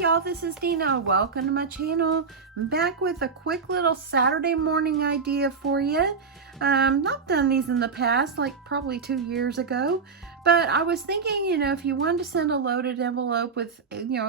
y'all, this is Dina. Welcome to my channel. I'm back with a quick little Saturday morning idea for you. Not done these in the past, like probably 2 years ago, but I was thinking, if you wanted to send a loaded envelope with,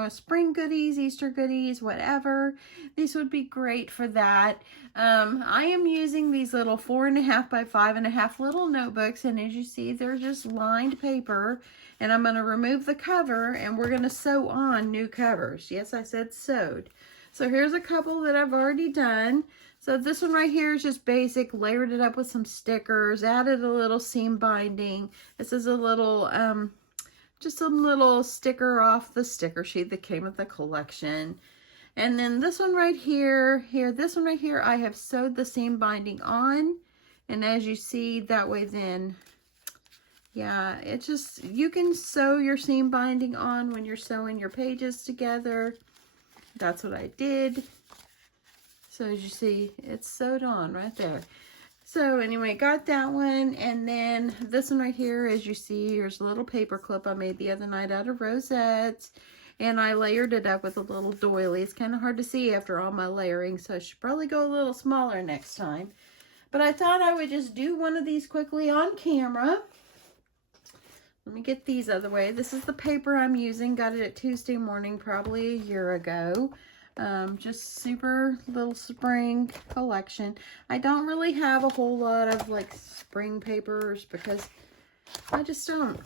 spring goodies, Easter goodies, whatever, these would be great for that. I am using these little 4.5 by 5.5 little notebooks, and as you see, they're just lined paper. And I'm going to remove the cover, and we're going to sew on new covers. Yes, I said sewed. So here's a couple that I've already done. So this one right here is just basic, layered it up with some stickers, added a little seam binding. This is a little, just a little sticker off the sticker sheet that came with the collection. And then this one right here, this one right here, I have sewed the seam binding on. And as you see, that way then, yeah, it's just, you can sew your seam binding on when you're sewing your pages together. That's what I did. So as you see, it's sewed on right there. So anyway, got that one. And then this one right here, as you see, here's a little paper clip I made the other night out of rosettes. And I layered it up with a little doily. It's kind of hard to see after all my layering, so I should probably go a little smaller next time. But I thought I would just do one of these quickly on camera. Let me get these out of the way. This is the paper I'm using. Got it at Tuesday morning, probably a year ago. Just super little spring collection. I don't really have a whole lot of like spring papers because I just don't.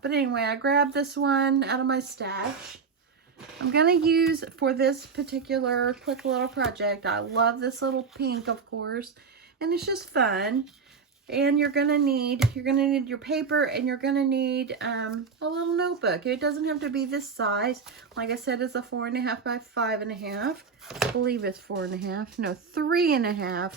But anyway, I grabbed this one out of my stash. I'm going to use for this particular quick little project. I love this little pink, of course, and it's just fun. And you're gonna need your paper, and you're gonna need a little notebook. It doesn't have to be this size. Like I said, it's a 4.5 by 5.5. I believe it's 4.5. No, 3.5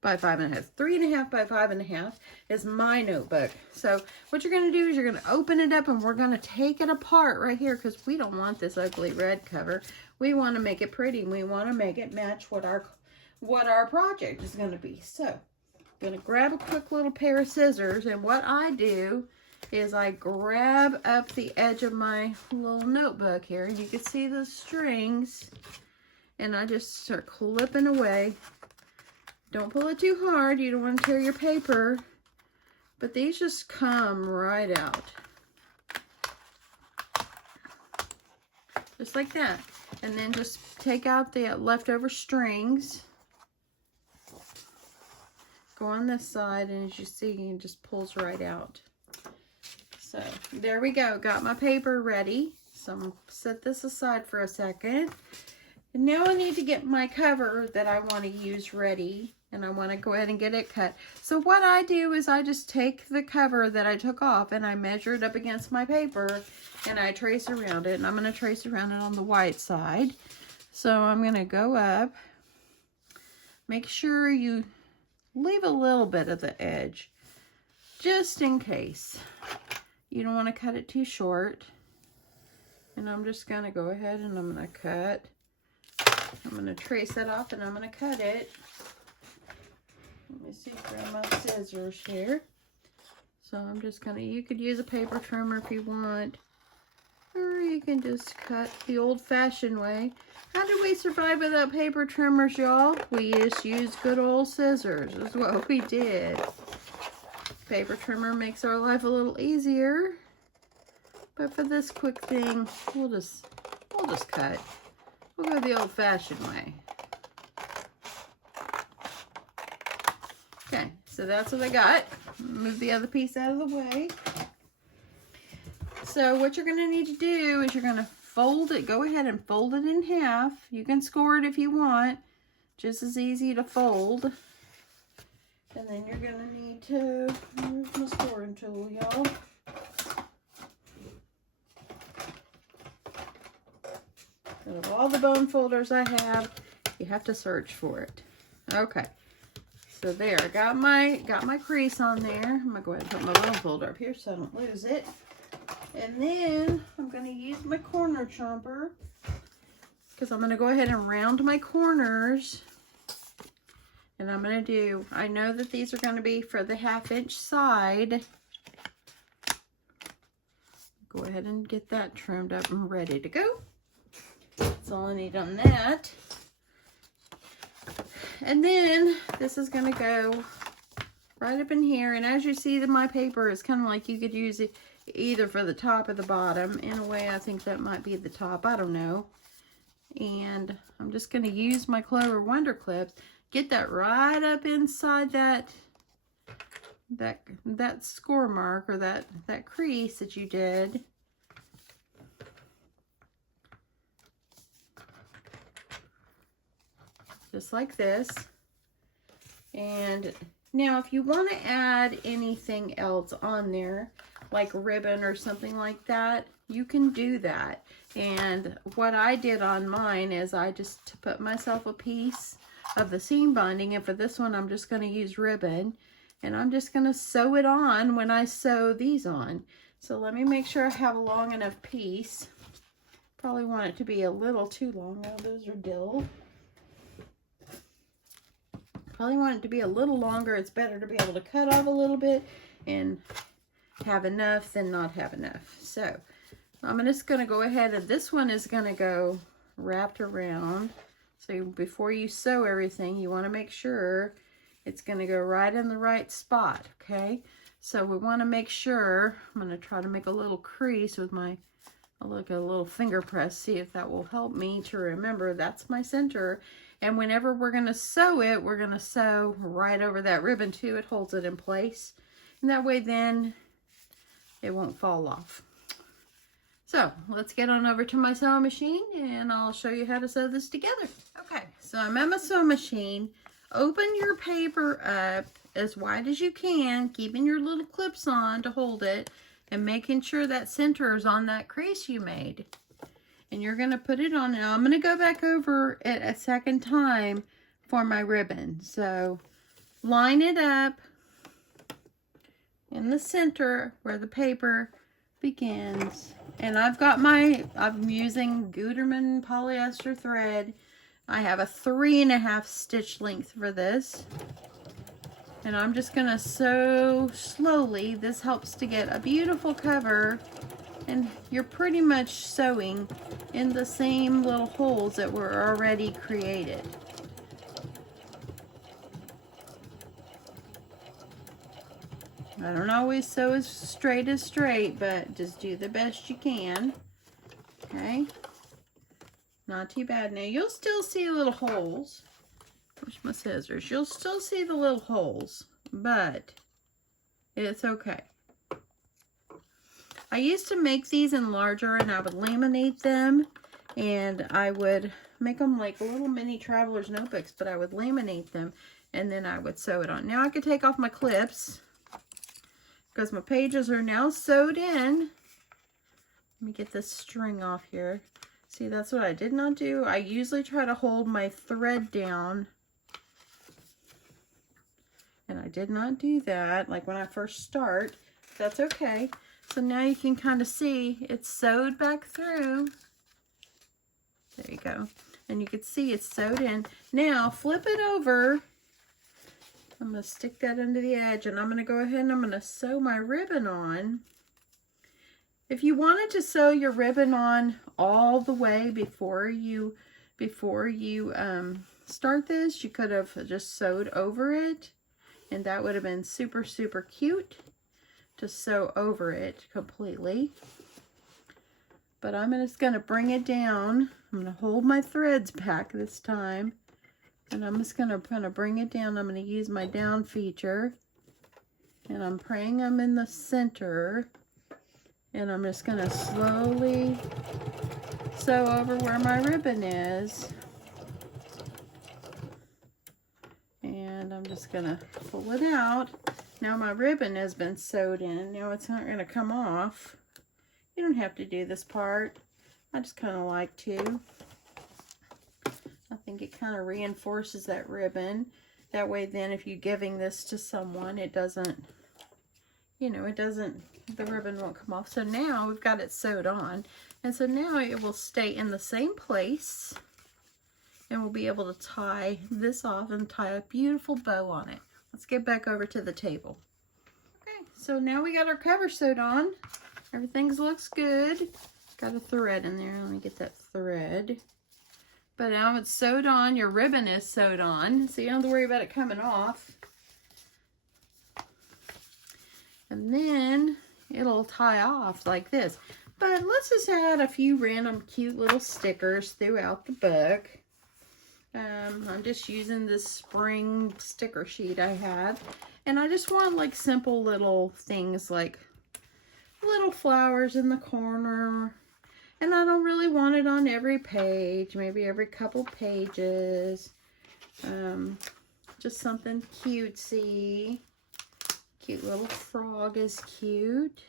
by 5.5. 3.5 by 5.5 is my notebook. So what you're gonna do is you're gonna open it up, and we're gonna take it apart right here because we don't want this ugly red cover. We want to make it pretty. We want to make it match what our project is gonna be. So I'm going to grab a quick little pair of scissors, and what I do is I grab up the edge of my little notebook here, and you can see the strings, and I just start clipping away. Don't pull it too hard, you don't want to tear your paper, but these just come right out. Just like that. And then just take out the leftover strings. Go on this side, and as you see, it just pulls right out. So there we go. Got my paper ready. So I'm going to set this aside for a second. And now I need to get my cover that I want to use ready, and I want to go ahead and get it cut. So what I do is I just take the cover that I took off, and I measure it up against my paper, and I trace around it. And I'm going to trace around it on the white side. So I'm going to go up. Make sure you leave a little bit of the edge, just in case. You don't want to cut it too short. And I'm just going to go ahead and I'm going to cut. I'm going to trace that off, and I'm going to cut it. Let me see, grab my scissors here. So I'm just going to, you could use a paper trimmer if you want, or you can just cut the old-fashioned way. How did we survive without paper trimmers, y'all? We just used good old scissors is what we did. Paper trimmer makes our life a little easier. But for this quick thing, we'll just cut. We'll go the old-fashioned way. Okay, so that's what I got. Move the other piece out of the way. So what you're going to need to do is you're going to fold it. Go ahead and fold it in half. You can score it if you want. Just as easy to fold. And then you're going to need to, where's my scoring tool, y'all? Out of all the bone folders I have, you have to search for it. Okay. So there, I got my crease on there. I'm going to go ahead and put my bone folder up here so I don't lose it. And then I'm going to use my corner chomper because I'm going to go ahead and round my corners. And I'm going to do, I know that these are going to be for the 1/2 inch side. Go ahead and get that trimmed up and ready to go. That's all I need on that. And then this is going to go right up in here. And as you see, my paper is kind of like you could use it either for the top or the bottom. In a way, I think that might be the top. I don't know. And I'm just going to use my Clover Wonder Clips. Get that right up inside that score mark, or that crease that you did. Just like this. And now if you want to add anything else on there, like ribbon or something like that, you can do that. And what I did on mine is I just put myself a piece of the seam binding, and for this one I'm just going to use ribbon, and I'm just going to sew it on when I sew these on. So let me make sure I have a long enough piece. Probably want it to be a little too long. Oh, those are dill. Probably want it to be a little longer. It's better to be able to cut off a little bit and have enough than not have enough. So I'm just going to go ahead, and this one is going to go wrapped around. So before you sew everything, you want to make sure it's going to go right in the right spot, okay? So we want to make sure, I'm going to try to make a little crease with my, a little finger press, see if that will help me to remember that's my center. And whenever we're going to sew it, we're going to sew right over that ribbon too. It holds it in place. And that way then it won't fall off. So let's get on over to my sewing machine and I'll show you how to sew this together. Okay, so I'm at my sewing machine. Open your paper up as wide as you can, keeping your little clips on to hold it and making sure that center is on that crease you made. And you're going to put it on. Now I'm going to go back over it a second time for my ribbon. So line it up in the center where the paper begins. And I'm using Gutermann polyester thread. I have a 3.5 stitch length for this. And I'm just going to sew slowly. This helps to get a beautiful cover. And you're pretty much sewing in the same little holes that were already created. I don't always sew as straight, but just do the best you can. Okay? Not too bad. Now you'll still see little holes. Where's my scissors? You'll still see the little holes, but it's okay. I used to make these in larger, and I would laminate them, and I would make them like little mini traveler's notebooks, but I would laminate them, and then I would sew it on. Now I could take off my clips because my pages are now sewed in. Let me get this string off here. See, that's what I did not do. I usually try to hold my thread down, and I did not do that, like when I first start. That's okay. So now you can kind of see it's sewed back through. There you go. And you can see it's sewed in. Now flip it over. I'm going to stick that under the edge, and I'm going to go ahead and I'm going to sew my ribbon on. If you wanted to sew your ribbon on all the way before you start this, you could have just sewed over it, and that would have been super, super cute to sew over it completely. But I'm just going to bring it down. I'm going to hold my threads back this time, and I'm just going to kind of bring it down. I'm going to use my down feature, and I'm praying I'm in the center, and I'm just going to slowly sew over where my ribbon is. And I'm just going to pull it out. Now my ribbon has been sewed in. Now it's not going to come off. You don't have to do this part. I just kind of like to. I think it kind of reinforces that ribbon. That way then if you're giving this to someone, it doesn't, the ribbon won't come off. So now we've got it sewed on. And so now it will stay in the same place. And we'll be able to tie this off and tie a beautiful bow on it. Let's get back over to the table. Okay, so now we got our cover sewed on. Everything looks good. Got a thread in there. Let me get that thread. But now it's sewed on, your ribbon is sewed on, so you don't have to worry about it coming off. And then it'll tie off like this. But let's just add a few random cute little stickers throughout the book. I'm just using this spring sticker sheet I have. And I just want like simple little things like little flowers in the corner. And I don't really want it on every page, maybe every couple pages. Just something cutesy. Cute little frog is cute.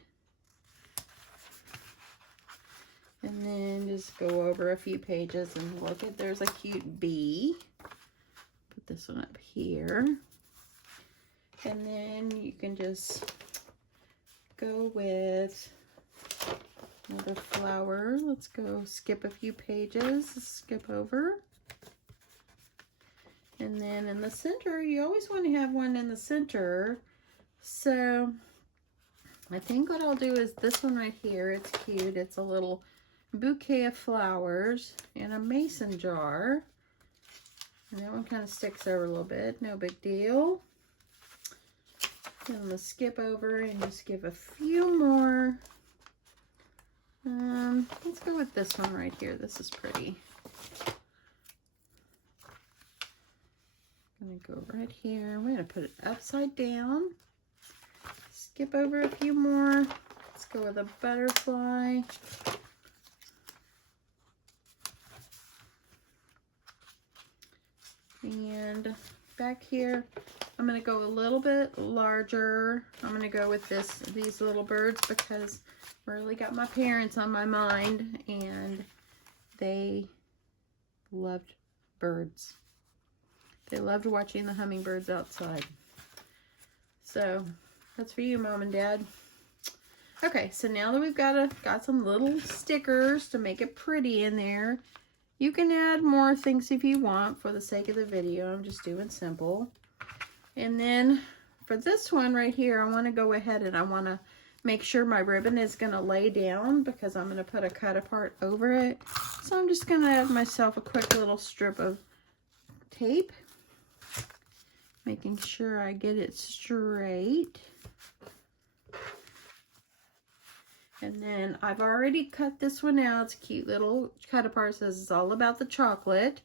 And then just go over a few pages and look at, there's a cute bee. Put this one up here. And then you can just go with another flower. Let's go skip a few pages, skip over. And then in the center, you always want to have one in the center. So I think what I'll do is this one right here. It's cute. It's a little bouquet of flowers in a mason jar. And that one kind of sticks over a little bit. No big deal. And I'm going to skip over and just give a few more. Let's go with this one right here. This is pretty. I'm going to go right here. We're going to put it upside down. Skip over a few more. Let's go with a butterfly. And back here, I'm going to go a little bit larger. I'm going to go with these little birds because I really got my parents on my mind and they loved birds. They loved watching the hummingbirds outside. So that's for you, Mom and Dad. Okay, so now that we've got some little stickers to make it pretty in there, you can add more things if you want for the sake of the video. I'm just doing simple. And then for this one right here, I want to go ahead and I want to make sure my ribbon is going to lay down because I'm going to put a cut apart over it. So I'm just going to add myself a quick little strip of tape, making sure I get it straight. And then I've already cut this one out. It's a cute little cut apart. It says it's all about the chocolate.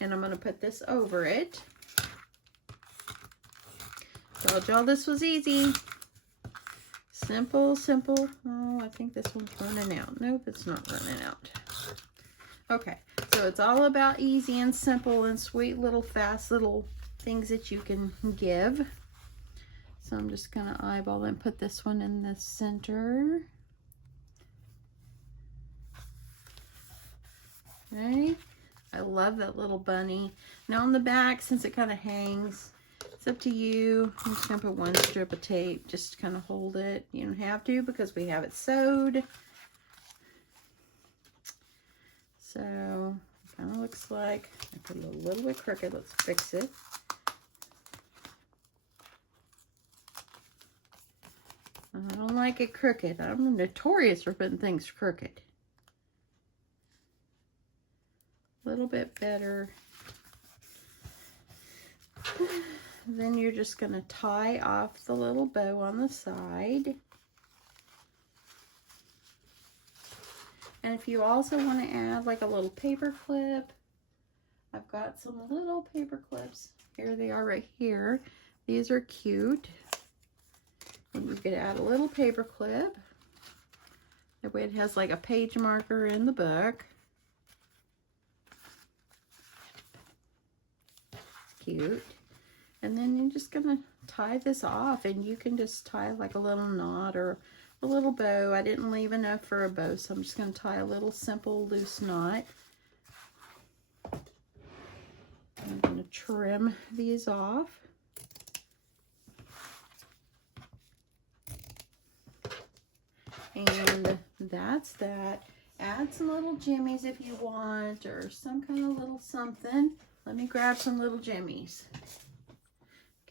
And I'm going to put this over it. Told y'all this was easy. Simple, simple. Oh, I think this one's running out. Nope, it's not running out. Okay, so it's all about easy and simple and sweet little fast little things that you can give. So I'm just going to eyeball and put this one in the center. Okay, I love that little bunny. Now on the back, since it kind of hangs, it's up to you. I'm just going to put one strip of tape just to kind of hold it. You don't have to because we have it sewed. So it kind of looks like I put it a little bit crooked. Let's fix it. I don't like it crooked. I'm notorious for putting things crooked. A little bit better. Then you're just going to tie off the little bow on the side. And if you also want to add like a little paper clip, I've got some little paper clips. Here they are right here. These are cute. And you could add a little paper clip. That way it has like a page marker in the book. It's cute. And then you're just gonna tie this off, and you can just tie like a little knot or a little bow. I didn't leave enough for a bow, so I'm just gonna tie a little simple loose knot. I'm gonna trim these off. And that's that. Add some little jimmies if you want, or some kind of little something. Let me grab some little jimmies.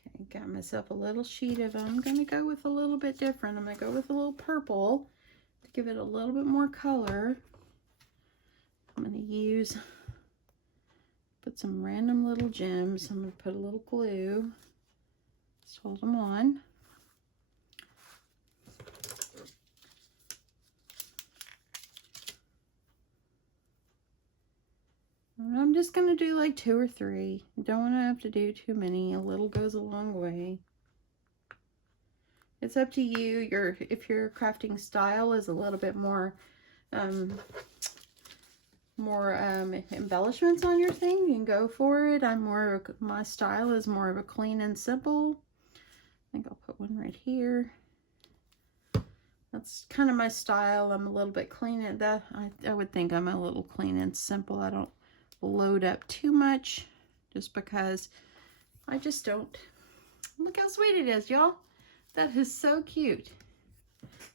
Okay, got myself a little sheet of them. I'm going to go with a little bit different. I'm going to go with a little purple to give it a little bit more color. I'm going to use put some random little gems. I'm going to put a little glue. Just hold them on. And I'm just going to do like 2 or 3. You don't want to have to do too many. A little goes a long way. It's up to you. If your crafting style is a little bit more embellishments on your thing, you can go for it. My style is more of a clean and simple. I think I'll put one right here. That's kind of my style. I'm a little bit clean at that. I would think I'm a little clean and simple. I don't load up too much just because I just don't. Look how sweet it is, y'all. That is so cute.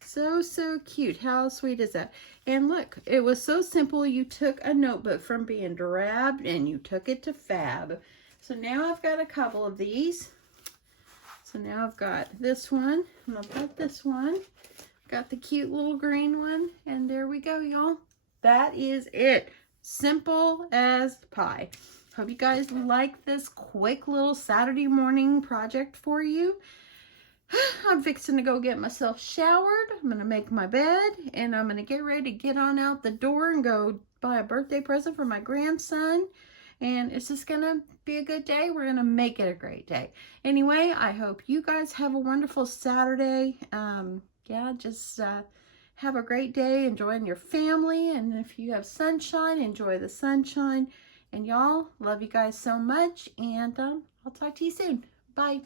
So cute. How sweet is that? And look, it was so simple. You took a notebook from being drab and you took it to fab. So now I've got a couple of these. So now I've got this one. I'm gonna put this one. Got the cute little green one. And there we go, y'all. That is it. Simple as pie. Hope you guys like this quick little Saturday morning project for you. I'm fixing to go get myself showered. I'm going to make my bed, and I'm going to get ready to get on out the door and go buy a birthday present for my grandson. And it's just going to be a good day. We're going to make it a great day. Anyway, I hope you guys have a wonderful Saturday. Yeah, just have a great day enjoying your family. And if you have sunshine, enjoy the sunshine. And y'all, love you guys so much. And I'll talk to you soon. Bye.